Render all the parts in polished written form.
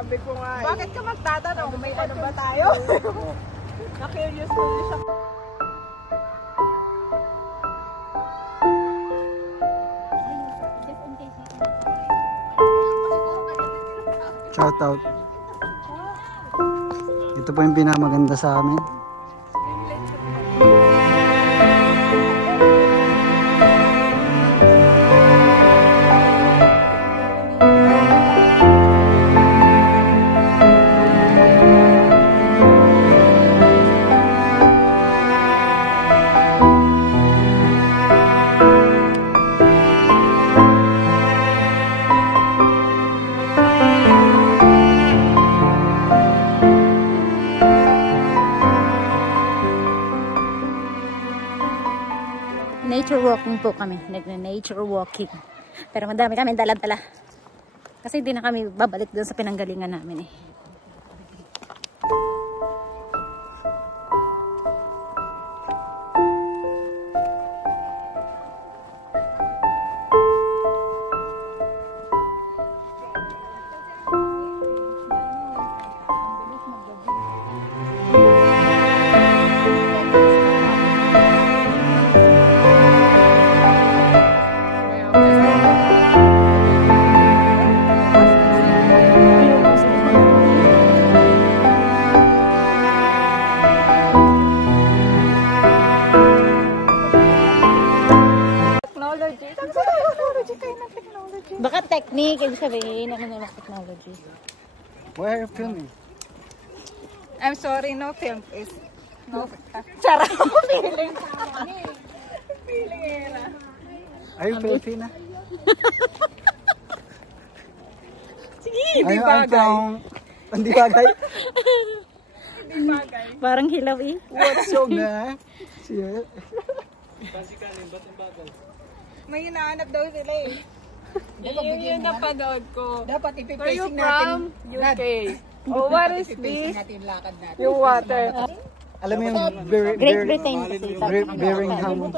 Sabi ko nga eh. Bakit ka magtatanong? May ano ba tayo? Na-curious ko siya. Shout out. Ito po yung pinamaganda sa amin. Nature walking po kami. Nature walking. Pero madami kami dala-dala. Kasi hindi na kami babalik doon sa pinanggalingan namin eh. Baka technique, ibig sabihin, ano naman technology. Where are you filming? I'm sorry, no film is. No. Charot. Feeling. Feeling era. Are you Filipina? Sige, hindi bagay. Hindi bagay? Hindi bagay. Parang hilaw eh. What's your name? Siya. May hinahanap daw sila eh. Yun napanood ko. Dapat Are you ipipressing natin. from UK? Oh, what is this? Yung water. Alam mo yung Great Britain kasi. Birmingham.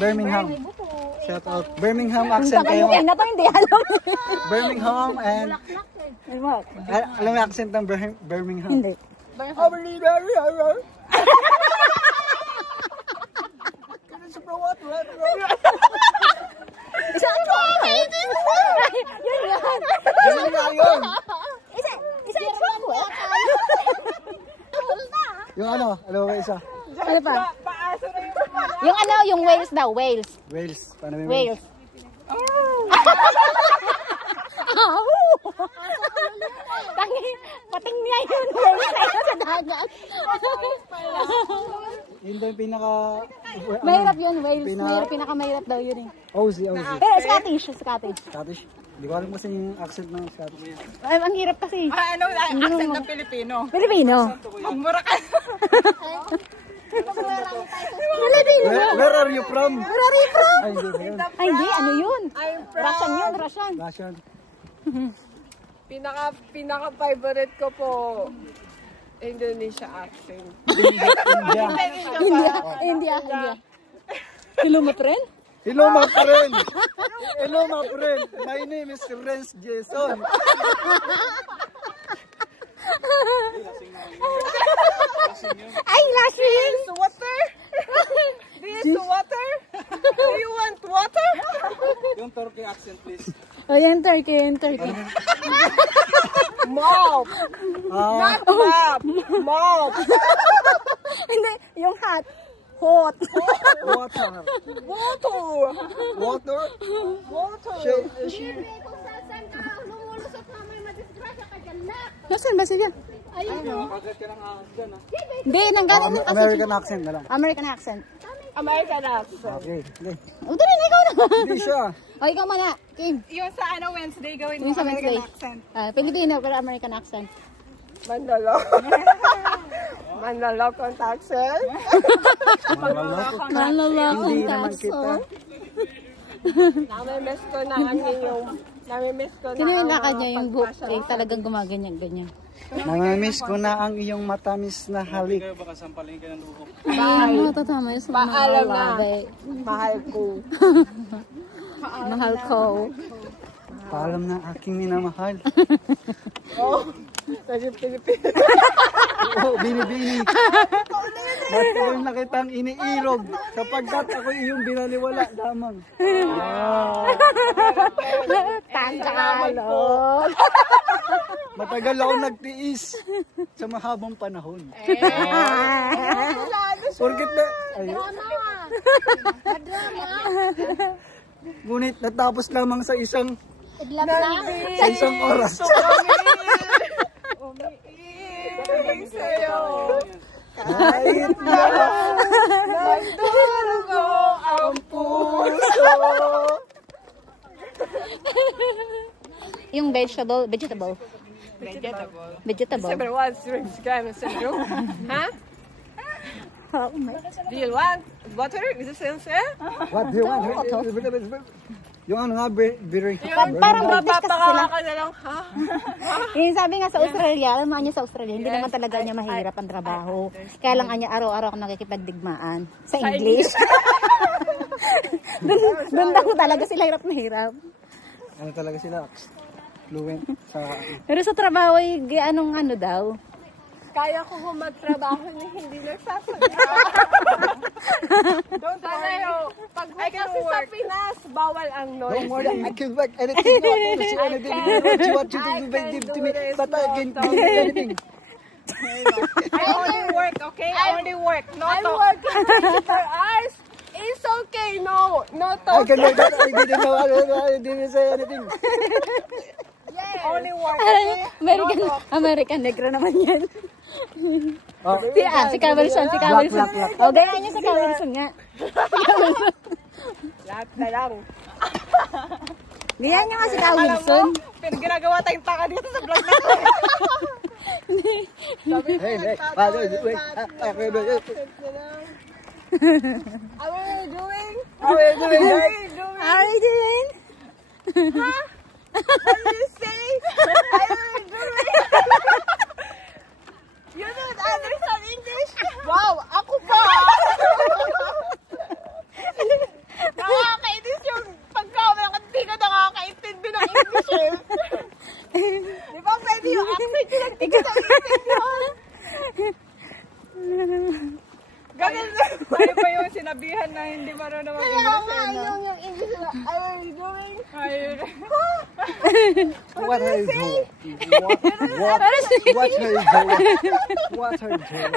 Birmingham. Shout out. Birmingham accent kayo. Hindi na to, hindi alam. Birmingham and... Alam mo yung accent ng Birmingham? Hindi. Isa ito! Yun yan! Ganun nga yun! Isa ito! Yung ano? Alam mo ba isa? Ano pa? Paaso na yung Yung ano, yung Wales daw, Wales. Wales. Paano yung Wales. Pating niya yun, Wales sa dagat. Yun daw yung pinaka... Mahirap yun, Wales. Pinakamahirap daw yun eh. Aussie. Pero Scottish. Scottish? Hindi ko alam kasi yung accent ng Scottish. Ay, ang hirap kasi. ano, accent ng Pilipino. Pilipino. Magmura ka. Pilipino. Where are you from? Where are you from? Ay, hindi ba yun? Ay, hindi. Ano yun? I'm from... Russian yun, Russian. Russian. Pinaka-favorite ko po, Indonesia accent. India. Hello, my friend. Hello, my friend. Hello, my friend. My name is Renz Jason. Ay, lasing. This water? This water? Do you want water? Yung Turkey accent, please. Oh, yan, Turkey. Mop! Not mop! Mop! Hindi, yung hot. Hot. Water. Water! Water? Water! Kung saan ka lumulusot na may madisgrasya ka dyan na. Nasaan ba sila? Ayun o. Kagat ka ng ahas dyan, ha? Hindi, nanggaling na kasi. American accent na lang. American accent. Tamay American accent. Okay. O, dali na ikaw na. Hindi siya. O, ikaw muna. Kim. Yung sa Wednesday gawin mo Yung sa American Wednesday. accent. Filipino pero American accent. Manlolok. Manlolok ang accent. Manloloko Hindi ang naman taso. kita. Namimiss ko na ang inyong... Namimiss ko na Sino yung ang lakad niya yung buhok? pagpasya. Eh, talagang gumaganyan-ganyan. Namamiss ko na ang iyong matamis na halik. Ay, matatama yung Paalam na. bagay. Mahal ko. Mahal ko. Paalam na aking minamahal. Oh, naging Pilipino. Oo, binibini. Matagal na kitang iniirog sapagkat ako iyong binaliwala lamang. Tagalog. Matagal ako nagtiis sa mahabang panahon. Porkit na... Ay, ngunit natapos lamang sa isang oras. Umiibig sa'yo. Kahit na Nagdurugo ang puso. Yung vegetable. Vegetable. Vegetable. What's drinks game syndrome? Huh? Do you want water? Is this sincere? What do you want? Yung ano nga, beer. Parang British kasi sila. Papakaka na lang, ha? Yung sabi nga sa Australia, alam mo niya sa Australia, hindi naman talaga niya mahirap ang trabaho. Kaya lang niya araw-araw ako nakikipagdigmaan sa English. Doon daw talaga sila hirap na hirap. Ano talaga sila? Fluent sa... Pero sa trabaho, anong ano daw? Kaya ko magtrabaho na hindi nagsasadya. Don't worry. Ay, kasi sa Pinas, bawal ang noise. Don't worry, I can work anything. No, I don't see anything. What you want to give to me, but I can do anything. I only work, okay? I only work. No I'm working 24 hours. It's okay. No I talk. can work, but I didn't know. I didn't say anything. Only work, okay? American negro naman yan. Oh, Si Camelson. O, gayaan niyo si Camelson nga. Lahat na lang. Gayaan niyo nga si Camelson. Ginagawa tayong taka dito sa vlog na to. hey, hey. Wait. How are you doing? How are you doing, How guys? are you doing? How are you doing? What do you say? How are you doing? You don't understand English? Wow, ako pa! Nakakainis yung pagkawala kasi di ka nakakaintindi ng English eh. Di ba pwede yung accent yung hindi ka naiintindihan? Ganun lang. Ano pa yung sinabihan na hindi marunong mag-English? Yung English na, how are you doing? What are you doing? What are you doing? What are you doing?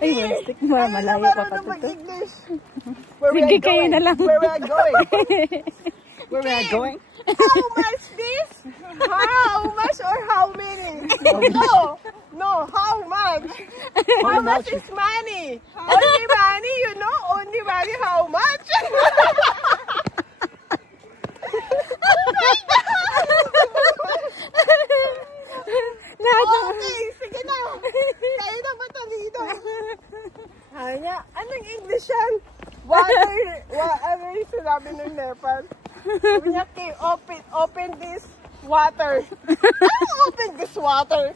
Ay, stick mo. Malayo pa pa ito. English. Sige, kayo na lang. Where we are going? Where are you going? How much this? How much or how many? No, how much? How much is money? Only money, you know? Only money, how much? Okay, sige na. Kayo na matalino. Hanya, anong English yan? Ano yung sinabi ng Nepal? Sabi niya, okay, open this water. Ano open this water?